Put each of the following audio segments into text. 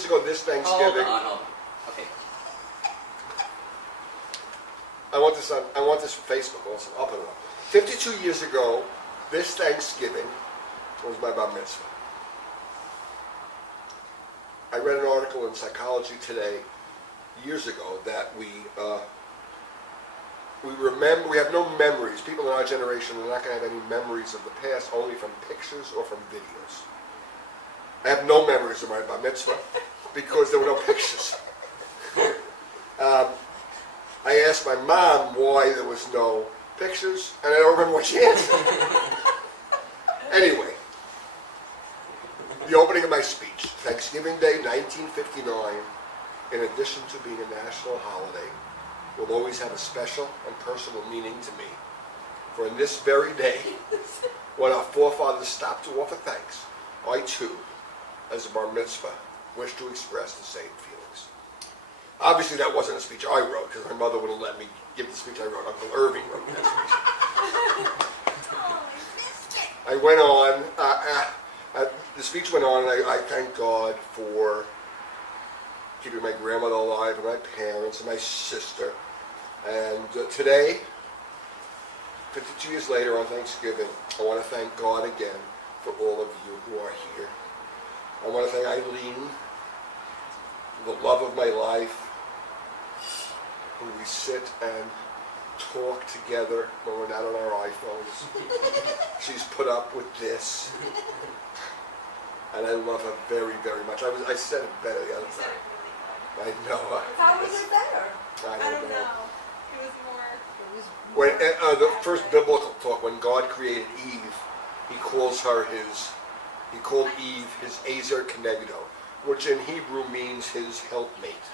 years ago this Thanksgiving. Hold on. Okay. I want this for Facebook also. I'll put it up. 52 years ago, this Thanksgiving was my bar mitzvah. I read an article in Psychology Today years ago that we have no memories. People in our generation are not going to have any memories of the past, only from pictures or from videos. I have no memories of my bar mitzvah because there were no pictures. I asked my mom why there was no pictures, and I don't remember what she answered. Anyway, the opening of my speech, Thanksgiving Day, 1959, in addition to being a national holiday, will always have a special and personal meaning to me. For in this very day, when our forefathers stopped to offer thanks, I too, as a bar mitzvah, wish to express the same feelings. Obviously, that wasn't a speech I wrote, because my mother wouldn't let me give the speech I wrote. Uncle Irving wrote that speech. I went on, the speech went on, and I thank God for keeping my grandmother alive, and my parents, and my sister. And today, 52 years later on Thanksgiving, I want to thank God again for all of you who are here. I want to thank Eileen, the love of my life, who we sit and talk together when we're not on our iPhones. She's put up with this. And I love her very, very much. I said it better the other time. I know. How was it better? I don't know. It was more. When the first biblical talk, when God created Eve, He called Eve his Ezer Kenegdo, which in Hebrew means his helpmate.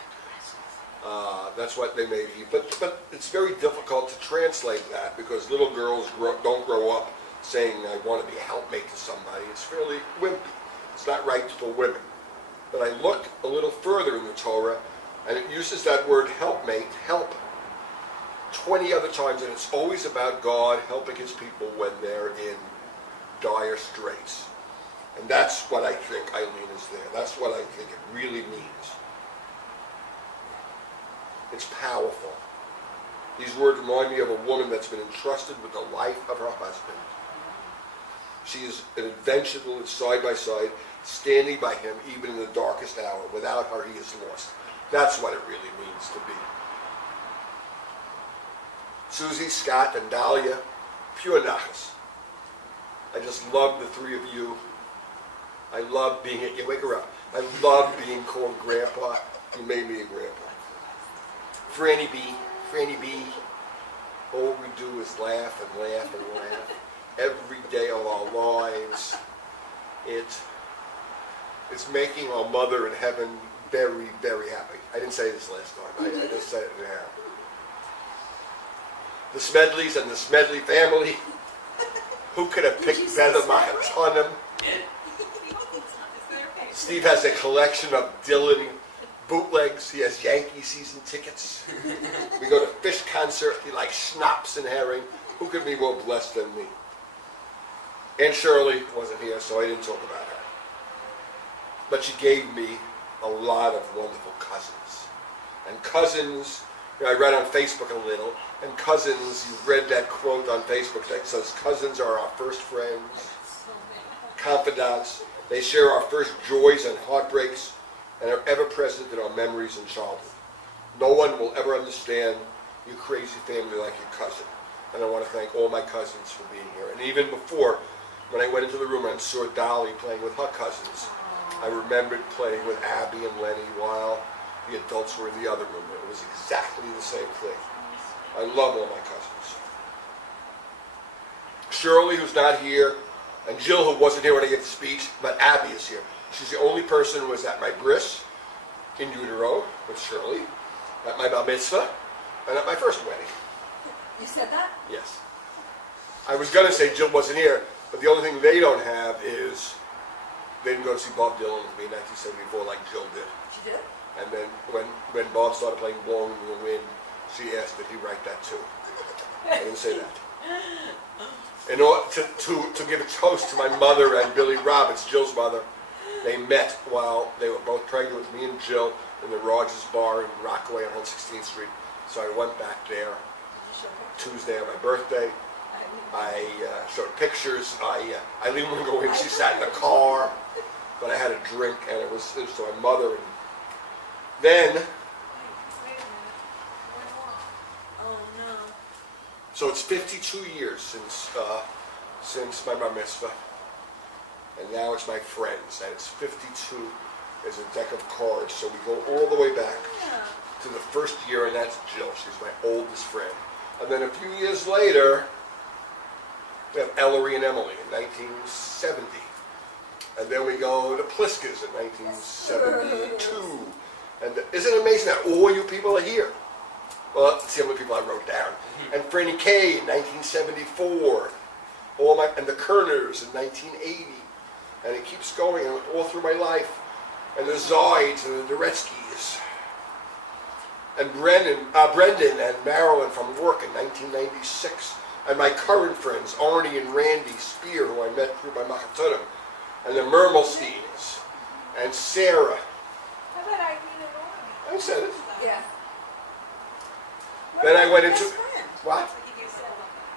That's what they made Eve. But it's very difficult to translate that because little girls don't grow up saying, I want to be a helpmate to somebody. It's fairly wimpy. It's not right for women. But I looked a little further in the Torah, and it uses that word helpmate, help, 20 other times, and it's always about God helping His people when they're in dire straits. And that's what I think Eileen is there. That's what I think it really means. It's powerful. These words remind me of a woman that's been entrusted with the life of her husband. She is an adventure that lives side by side, standing by him even in the darkest hour. Without her, he is lost. That's what it really means to be. Susie, Scott, and Dahlia, pure nachas. I just love the three of you. I love being, you wake her up. I love being called Grandpa. You made me a grandpa. Franny B, all we do is laugh and laugh and laugh. Every day of our lives. It's making our mother in heaven very, very happy. I didn't say this last time. I just said it now. The Smedleys and the Smedley family. Who could have picked better Mahatonim? Steve has a collection of Dylan bootlegs. He has Yankee season tickets. We go to fish concert. He likes schnapps and herring. Who could be more blessed than me? Aunt Shirley wasn't here, so I didn't talk about her. But she gave me a lot of wonderful cousins. And cousins, I read on Facebook a little, and cousins, you've read that quote on Facebook that says, cousins are our first friends, confidants. They share our first joys and heartbreaks and are ever present in our memories and childhood. No one will ever understand your crazy family like your cousin. And I want to thank all my cousins for being here. And even before, when I went into the room and saw Dolly playing with her cousins, I remembered playing with Abby and Lenny while the adults were in the other room. It was exactly the same thing. I love all my cousins. Shirley, who's not here, and Jill, who wasn't here when I gave the speech, but Abby is here. She's the only person who was at my bris in utero with Shirley, at my bar mitzvah, and at my first wedding. You said that? Yes. I was going to say Jill wasn't here, but the only thing they don't have is they didn't go to see Bob Dylan with me in 1974 like Jill did. She did? And then when Bob started playing Blowing in the Wind, she asked that he write that too. I didn't say that. In order to give a toast to my mother and Billy Roberts, Jill's mother, They met while they were both pregnant with me and Jill in the Rogers Bar in Rockaway on 116th Street. So I went back there Tuesday on my birthday. I showed pictures. I didn't even want to go in. She sat in the car, but I had a drink, and it was to my mother. And then, Wait a minute. Oh no. so it's 52 years since my bar mitzvah, and now it's my friends, and it's 52 as a deck of cards. So we go all the way back Yeah. to the first year, and that's Jill. She's my oldest friend. And then a few years later, we have Ellery and Emily in 1970. And then we go to Pliska's in 1972. And isn't it amazing that all you people are here? Well, that's the only people I wrote down. And Franny Kay in 1974. And the Kerners in 1980. And it keeps going all through my life. And the Zoids and the Duretsky's. And Brendan and Marilyn from work in 1996. And my current friends, Arnie and Randy Spear, who I met through my Machatonim. And the Mermelsteins. And Sarah. How about Irene and Lauren? I said it. Yeah. Then I went Best into... friend. What?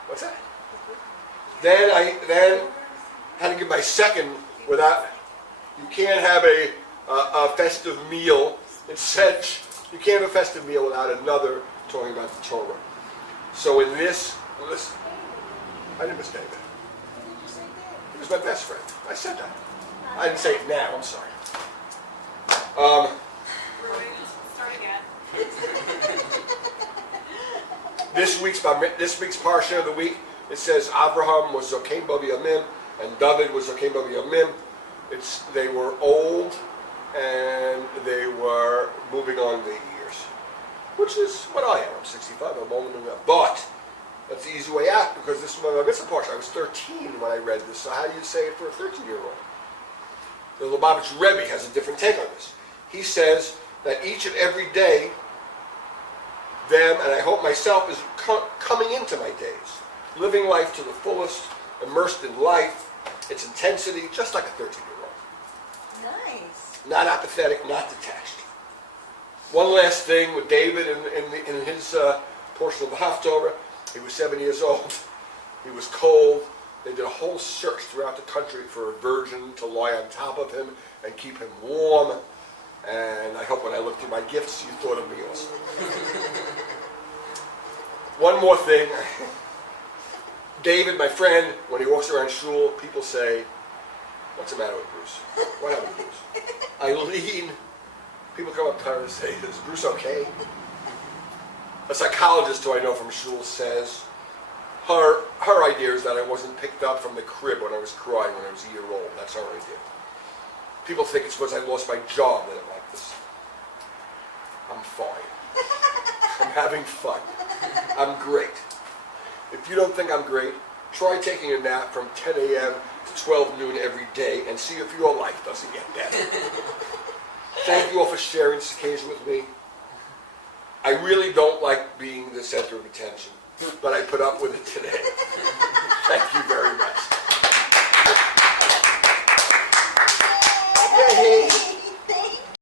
What's that? Then I had to give my second without... You can't have a festive meal. It said you can't have a festive meal without another talking about the Torah. So in this... I didn't miss David. He was my best friend. I said that. I didn't say it now. I'm sorry. Start again. This week's Parsha of the week, it says Abraham was Zokein Bo B'Yamim and David was Zokein Bo B'Yamim. They were old and they were moving on in the years, which is what I am. I'm 65. I'm older than that. But that's the easy way out because this is my mitzvah Parsha. I was 13 when I read this. So how do you say it for a 13-year-old? The Lubavitch Rebbe has a different take on this. He says that each and every day, them, and I hope myself, is coming into my days, living life to the fullest, immersed in life, its intensity, just like a 13-year-old. Nice. Not apathetic, not detached. One last thing with David in his portion of the Haftorah, he was 7 years old. He was cold. They did a whole search throughout the country for a virgin to lie on top of him and keep him warm. And I hope when I looked through my gifts, you thought of me also. One more thing. David, my friend, when he walks around shul, people say, "What's the matter with Bruce? What happened to Bruce?" Eileen, people come up to her and say, "Is Bruce okay?" A psychologist who I know from shul says, her idea is that I wasn't picked up from the crib when I was crying when I was a year old. That's her idea. People think it's because I lost my job that I'm like this. I'm fine. I'm having fun. I'm great. If you don't think I'm great, try taking a nap from 10 a.m. to 12 noon every day and see if your life doesn't get better. Thank you all for sharing this occasion with me. I really don't like being the center of attention, but I put up with it today. Thank you very much.